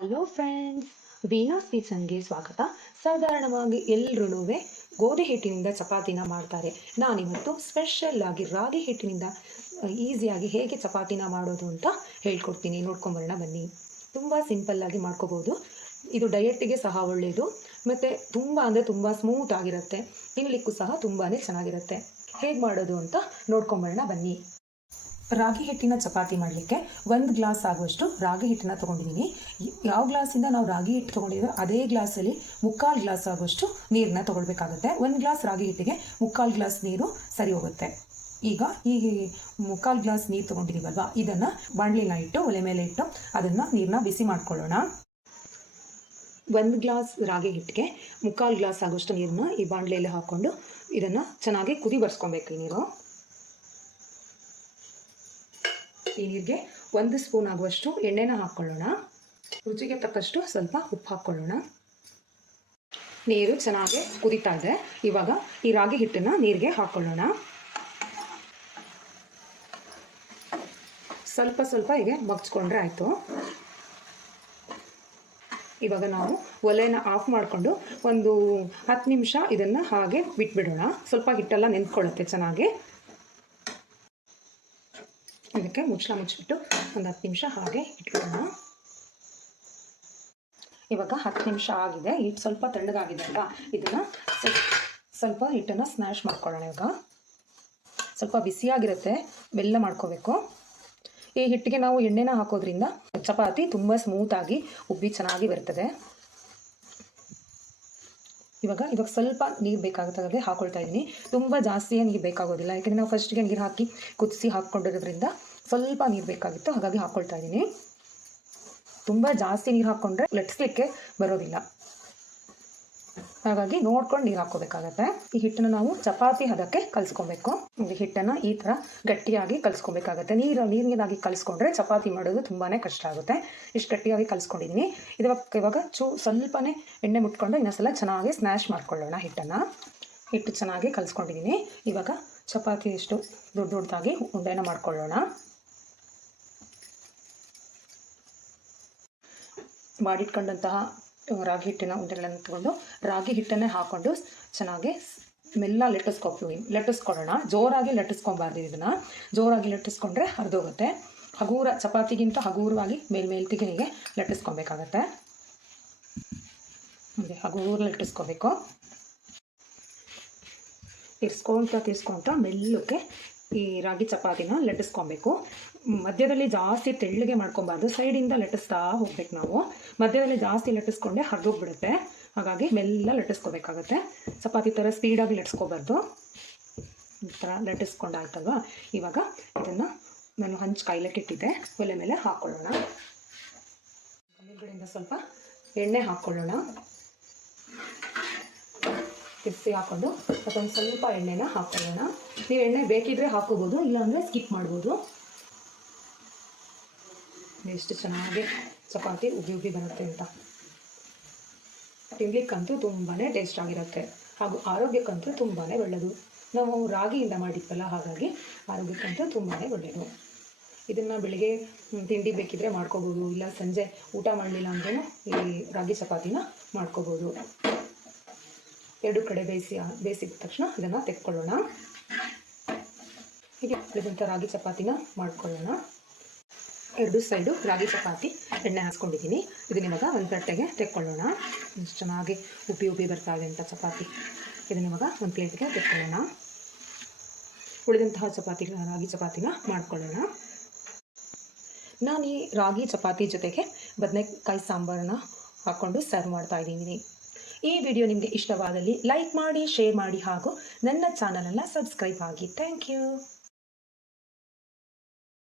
Hello friends, ವೀನಾಸ್ ಕಿಚನ್ಗೆ ಸ್ವಾಗತ. ಸಾಧಾರಣವಾಗಿ ಎಲ್ಲರೂ ಗೋಧಿ ಹಿಟ್ಟಿನಿಂದ ಚಪಾತಿನ ಮಾಡ್ತಾರೆ. ನಾನಿವತ್ತು ಸ್ಪೆಷಲ್ ಆಗಿ ರಾಗಿ ಹಿಟ್ಟಿನಿಂದ ಈಸಿಯಾಗಿ ಹೇಗೆ ಚಪಾತಿನ ಮಾಡೋದು ಅಂತ ಹೇಳ್ಕೊಡ್ತೀನಿ. ನೋಡ್ಕೊಂಬರೋಣ ಬನ್ನಿ. ತುಂಬ ಸಿಂಪಲ್ಲಾಗಿ ಮಾಡ್ಕೋಬೋದು. ಇದು ಡಯೆಟ್ಟಿಗೆ ಸಹ ಒಳ್ಳೆಯದು ಮತ್ತು ತುಂಬ ಸ್ಮೂತ್ ಆಗಿರುತ್ತೆ. ತಿನ್ನಲಿಕ್ಕೂ ಸಹ ತುಂಬಾ ಚೆನ್ನಾಗಿರುತ್ತೆ. ಹೇಗೆ ಮಾಡೋದು ಅಂತ ನೋಡ್ಕೊಂಬರೋಣ ಬನ್ನಿ. ರಾಗಿ ಹಿಟ್ಟಿನ ಚಪಾತಿ ಮಾಡಲಿಕ್ಕೆ 1 ಗ್ಲಾಸ್ ಆಗುವಷ್ಟು ರಾಗಿ ಹಿಟ್ಟನ್ನು ತೊಗೊಂಡಿದ್ದೀನಿ. ಯಾವ ಗ್ಲಾಸಿಂದ ನಾವು ರಾಗಿ ಹಿಟ್ಟು ತೊಗೊಂಡಿದ್ದೀವಿ ಅದೇ ಗ್ಲಾಸಲ್ಲಿ 3/4 ಗ್ಲಾಸ್ ಆಗುವಷ್ಟು ನೀರನ್ನ ತೊಗೊಳ್ಬೇಕಾಗುತ್ತೆ. 1 ಗ್ಲಾಸ್ ರಾಗಿ ಹಿಟ್ಟಿಗೆ 3/4 ಗ್ಲಾಸ್ ನೀರು ಸರಿ ಹೋಗುತ್ತೆ. ಈಗ ಈ 3/4 ಗ್ಲಾಸ್ ನೀರು ತೊಗೊಂಡಿದ್ದೀವಲ್ವ, ಇದನ್ನು ಬಾಣಲಿನ ಇಟ್ಟು ಒಲೆ ಮೇಲೆ ಇಟ್ಟು ಅದನ್ನು ನೀರನ್ನ ಬಿಸಿ ಮಾಡ್ಕೊಳ್ಳೋಣ. 1 ಗ್ಲಾಸ್ ರಾಗಿ ಹಿಟ್ಟಿಗೆ 3/4 ಗ್ಲಾಸ್ ಆಗುವಷ್ಟು ನೀರನ್ನ ಈ ಬಾಣಲೆಯಲ್ಲಿ ಹಾಕ್ಕೊಂಡು ಇದನ್ನು ಚೆನ್ನಾಗಿ ಕುದಿ ಬರ್ಸ್ಕೊಬೇಕು. ಈ ನೀರು, ಈ ನೀರಿಗೆ 1 ಸ್ಪೂನ್ ಆಗುವಷ್ಟು ಎಣ್ಣೆನ ಹಾಕ್ಕೊಳ್ಳೋಣ. ರುಚಿಗೆ ತಕ್ಕಷ್ಟು ಸ್ವಲ್ಪ ಉಪ್ಪು ಹಾಕ್ಕೊಳ್ಳೋಣ. ನೀರು ಚೆನ್ನಾಗಿ ಕುದೀತಾ ಇದೆ. ಇವಾಗ ಈ ರಾಗಿ ಹಿಟ್ಟನ್ನು ನೀರಿಗೆ ಹಾಕ್ಕೊಳ್ಳೋಣ. ಸ್ವಲ್ಪ ಹೀಗೆ ಮಗ್ಚ್ಕೊಂಡ್ರೆ ಆಯಿತು. ಇವಾಗ ನಾವು ಒಲೆನ ಆಫ್ ಮಾಡಿಕೊಂಡು ಒಂದು 10 ನಿಮಿಷ ಇದನ್ನು ಹಾಗೆ ಬಿಟ್ಬಿಡೋಣ. ಸ್ವಲ್ಪ ಹಿಟ್ಟೆಲ್ಲ ನೆಂದ್ಕೊಳ್ಳುತ್ತೆ ಚೆನ್ನಾಗಿ. ಇದಕ್ಕೆ ಮುಚ್ಚಿಬಿಟ್ಟು ಒಂದು 10 ನಿಮಿಷ ಹಾಗೆ ಇಟ್ಬಿಡೋಣ. ಇವಾಗ 10 ನಿಮಿಷ ಆಗಿದೆ. ಹಿಟ್ಟು ಸ್ವಲ್ಪ ತಣ್ಣಗಾಗಿದೆ ಅಲ್ವಾ, ಇದನ್ನು ಸ್ವಲ್ಪ ಹಿಟ್ಟನ್ನು ಸ್ಮ್ಯಾಶ್ ಮಾಡ್ಕೊಳ್ಳೋಣ. ಇವಾಗ ಸ್ವಲ್ಪ ಬಿಸಿಯಾಗಿರುತ್ತೆ, ಬೆಲ್ಲ ಮಾಡ್ಕೋಬೇಕು. ಈ ಹಿಟ್ಟಿಗೆ ನಾವು ಎಣ್ಣೆನ ಹಾಕೋದ್ರಿಂದ ಚಪಾತಿ ತುಂಬ ಸ್ಮೂತಾಗಿ ಉಬ್ಬಿ ಚೆನ್ನಾಗಿ ಬರ್ತದೆ. ಇವಾಗ ಸ್ವಲ್ಪ ನೀರು ಬೇಕಾಗುತ್ತೆ, ಹಾಕೊಳ್ತಾ ಇದ್ದೀನಿ. ತುಂಬ ಜಾಸ್ತಿ ನೀರು ಬೇಕಾಗೋದಿಲ್ಲ, ಯಾಕೆಂದರೆ ನಾವು ಫಸ್ಟಿಗೆ ನೀರು ಹಾಕಿ ಕುದಿಸಿ ಹಾಕ್ಕೊಂಡಿರೋದ್ರಿಂದ ಸ್ವಲ್ಪ ನೀರು ಬೇಕಾಗಿತ್ತು, ಹಾಗಾಗಿ ಹಾಕ್ಕೊಳ್ತಾ ಇದ್ದೀನಿ. ತುಂಬ ಜಾಸ್ತಿ ನೀರು ಹಾಕ್ಕೊಂಡ್ರೆ ಲಟ್ಸ್ಲಿಕ್ಕೆ ಬರೋದಿಲ್ಲ, ಹಾಗಾಗಿ ನೋಡ್ಕೊಂಡು ನೀರು ಹಾಕ್ಕೋಬೇಕಾಗತ್ತೆ. ಈ ಹಿಟ್ಟನ್ನು ನಾವು ಚಪಾತಿ ಹದಕ್ಕೆ ಕಲಿಸ್ಕೊಬೇಕು. ಈ ಹಿಟ್ಟನ್ನು ಈ ಥರ ಗಟ್ಟಿಯಾಗಿ ಕಲಿಸ್ಕೊಬೇಕಾಗತ್ತೆ. ನೀರಿನಾಗಿ ಕಲಿಸ್ಕೊಂಡ್ರೆ ಚಪಾತಿ ಮಾಡೋದು ತುಂಬಾ ಕಷ್ಟ ಆಗುತ್ತೆ. ಇಷ್ಟು ಗಟ್ಟಿಯಾಗಿ ಕಲಿಸ್ಕೊಂಡಿದ್ದೀನಿ. ಇವಾಗ ಸ್ವಲ್ಪನೇ ಎಣ್ಣೆ ಮುಟ್ಕೊಂಡು ಇನ್ನೊಂದ್ಸಲ ಚೆನ್ನಾಗಿ ಸ್ಮ್ಯಾಶ್ ಮಾಡ್ಕೊಳ್ಳೋಣ. ಹಿಟ್ಟು ಚೆನ್ನಾಗಿ ಕಲಿಸ್ಕೊಂಡಿದ್ದೀನಿ. ಇವಾಗ ಚಪಾತಿ ಎಷ್ಟು ದೊಡ್ಡದಾಗಿ ಉಂಡೆನ ಮಾಡ್ಕೊಳ್ಳೋಣ. ಮಾಡಿಟ್ಕೊಂಡಂತಹ ರಾಗಿ ಹಿಟ್ಟಿನ ಉಂಡೆಗಳನ್ನು ತಗೊಂಡು ರಾಗಿ ಹಿಟ್ಟನ್ನೇ ಹಾಕ್ಕೊಂಡು ಚೆನ್ನಾಗಿ ಮೆಲ್ಲ ಲಟ್ಟಿಸ್ಕೊಳ್ಳೋಣ. ಜೋರಾಗಿ ಲಟ್ಟಿಸ್ಕೊಬಾರ್ದು. ಇದನ್ನು ಜೋರಾಗಿ ಲಟ್ಟಿಸ್ಕೊಂಡ್ರೆ ಹರಿದೋಗುತ್ತೆ. ಚಪಾತಿಗಿಂತ ಹಗುರವಾಗಿ ಮೇಲ್ತಿಗೆ ಹೀಗೆ ಲಟ್ಟಿಸ್ಕೊಬೇಕಾಗತ್ತೆ. ಹಗುರ ಲಟ್ಟಿಸ್ಕೋಬೇಕು. ತಿರ್ಸ್ಕೊಳ್ತಾ ಮೆಲ್ಲಕ್ಕೆ ಈ ರಾಗಿ ಚಪಾತಿನ ಲಟ್ಟಿಸ್ಕೊಬೇಕು. ಮಧ್ಯದಲ್ಲಿ ಜಾಸ್ತಿ ತೆಳ್ಳಗೆ ಮಾಡ್ಕೊಬಾರ್ದು, ಸೈಡಿಂದ ಲಟ್ಟಿಸ್ತಾ ಹೋಗ್ಬೇಕು. ನಾವು ಮಧ್ಯದಲ್ಲಿ ಜಾಸ್ತಿ ಲಟ್ಟಿಸ್ಕೊಂಡೆ ಹರಿದೋಗ್ಬಿಡುತ್ತೆ, ಹಾಗಾಗಿ ಮೆಲ್ಲ ಲಟ್ಟಿಸ್ಕೋಬೇಕಾಗತ್ತೆ. ಚಪಾತಿ ಥರ ಸ್ಪೀಡಾಗಿ ಲಟ್ಟಿಸ್ಕೋಬಾರ್ದು. ಈ ಥರ ಲಟ್ಟಿಸ್ಕೊಂಡಾಯ್ತಲ್ವ, ಇವಾಗ ಇದನ್ನು ನಾನು ಕಾಯ್ಲಿಕ್ಕೆ ಇಟ್ಟಿದ್ದೆ, ಒಲೆ ಮೇಲೆ ಹಾಕ್ಕೊಳ್ಳೋಣ. ಮೇಲ್ಗಡೆಯಿಂದ ಸ್ವಲ್ಪ ಎಣ್ಣೆ ಹಾಕ್ಕೊಳ್ಳೋಣ. ತಿರ್ಸಿ ಹಾಕ್ಕೊಂಡು ಮತ್ತೊಂದು ಸ್ವಲ್ಪ ಎಣ್ಣೆನ ಹಾಕ್ಕೊಳ್ಳೋಣ. ನೀವು ಎಣ್ಣೆ ಬೇಕಿದ್ರೆ ಹಾಕೋಬೋದು, ಇಲ್ಲಾಂದರೆ ಸ್ಕಿಪ್ ಮಾಡ್ಬೋದು. ಎಷ್ಟು ಚೆನ್ನಾಗಿ ಚಪಾತಿ ಉಬ್ಬಿ ಬರುತ್ತೆ ಅಂತ. ತಿನ್ಲಿಕ್ಕಂತೂ ತುಂಬಾ ಟೇಸ್ಟ್ ಆಗಿರುತ್ತೆ, ಹಾಗೂ ಆರೋಗ್ಯಕ್ಕಂತೂ ತುಂಬಾ ಒಳ್ಳೆಯದು. ನಾವು ರಾಗಿಯಿಂದ ಮಾಡಿದ್ವಲ್ಲ, ಹಾಗಾಗಿ ಆರೋಗ್ಯಕ್ಕಂತೂ ತುಂಬಾ ಒಳ್ಳೆಯದು. ಇದನ್ನು ಬೆಳಿಗ್ಗೆ ತಿಂಡಿ ಬೇಕಿದ್ರೆ ಮಾಡ್ಕೋಬೋದು, ಇಲ್ಲ ಸಂಜೆ ಊಟ ಮಾಡಲಿಲ್ಲ ಅಂದ್ರೂ ಈ ರಾಗಿ ಚಪಾತಿನ ಮಾಡ್ಕೋಬೋದು. 2 ಕಡೆ ಬೇಯಿಸಿದ ತಕ್ಷಣ ಇದನ್ನು ತೆಕ್ಕೊಳ್ಳೋಣ. ಹೀಗೆ ಉಳಿದಂಥ ರಾಗಿ ಚಪಾತಿನ ಮಾಡ್ಕೊಳ್ಳೋಣ. 2 ಸೈಡು ರಾಗಿ ಚಪಾತಿ ಎಣ್ಣೆ ಹಾಕ್ಸ್ಕೊಂಡಿದ್ದೀನಿ. ಇದನ್ನ ಇವಾಗ ಒಂದು ತಟ್ಟೆಗೆ ತೆಕ್ಕೊಳ್ಳೋಣ. ಚೆನ್ನಾಗಿ ಉಬ್ಬಿ ಬರ್ತಾ ಇದೆ ಅಂತ ಚಪಾತಿ. ಇದನ್ನ ಇವಾಗ ಒಂದು ಪ್ಲೇಟ್ಗೆ ತೆಕ್ಕೊಳ್ಳೋಣ. ಉಳಿದಂತಹ ರಾಗಿ ಚಪಾತಿನ ಮಾಡ್ಕೊಳ್ಳೋಣ. ನಾನು ಈ ರಾಗಿ ಚಪಾತಿ ಜೊತೆಗೆ ಬದನೆಕಾಯಿ ಸಾಂಬಾರನ್ನ ಹಾಕ್ಕೊಂಡು ಸರ್ವ್ ಮಾಡ್ತಾ ಇದ್ದೀನಿ. ಈ ವಿಡಿಯೋ ನಿಮಗೆ ಇಷ್ಟವಾದಲ್ಲಿ ಲೈಕ್ ಮಾಡಿ, ಶೇರ್ ಮಾಡಿ, ಹಾಗೂ ನನ್ನ ಚಾನಲನ್ನು ಸಬ್ಸ್ಕ್ರೈಬ್ ಆಗಿ. Thank you.